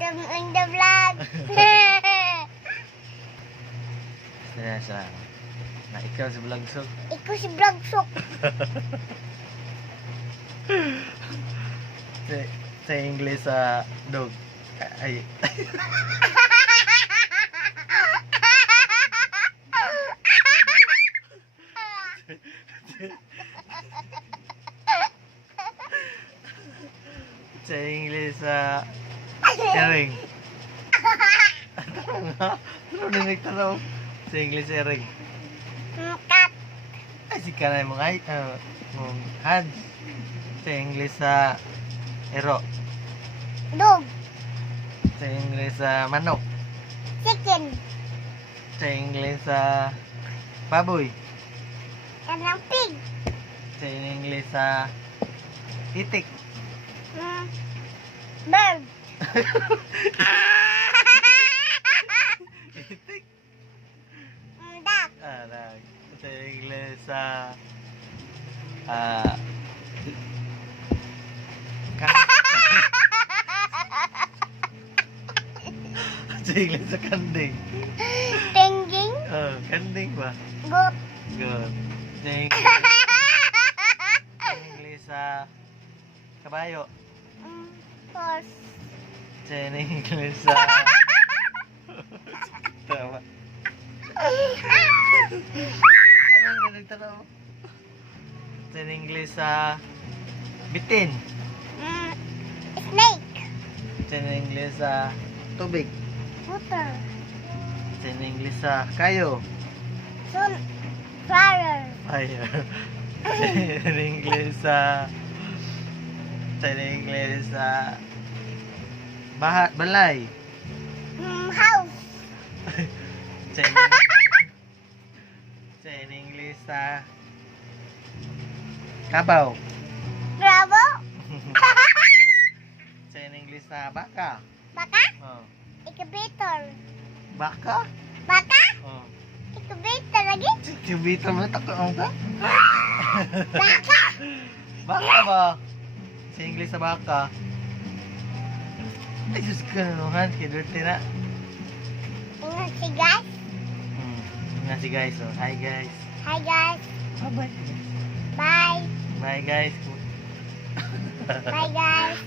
Welcome in the vlog. Sa na ikaw si Blagsok. Ikaw si Vlogsok. Sa English sa dog. Ay. Sa English sa ering. Ano dinig tanaw? Sa English ering. Cat. Ay si kanay mong ay mong hands. Sa English sa ero. Dog. Sa English sa manok. Chicken. Sa English sa baboy. Kanang pig. Sa English sa itik. Bird. Itik. Duck. Sa English sa sa English sa kanding. Penguin. Kanding ba? Goat. Good. Sa English sa kabayo. Horse. Sa English sa tama. Anong nagtanaw? Sa English sa bitin. Snake. Sa English sa tubig. Water. Sa English sa kayo. Sunflower. Fire. Sa English sa English sa balay. House. Sa English sa kabaw. Bravo. Sa English sa baka. Baka. Oh. Incubator. Baka? Baka. Oh. Incubator lagi. Incubator mo tako ang ka? Baka. Baka ba? Sa English sa baka. Ay, sus ka nanuhan. Kidurti na. Ingat si guys. Nga si guys. Oh. Hi guys. Hi guys. Bye-bye. Bye. Bye guys. Bye guys.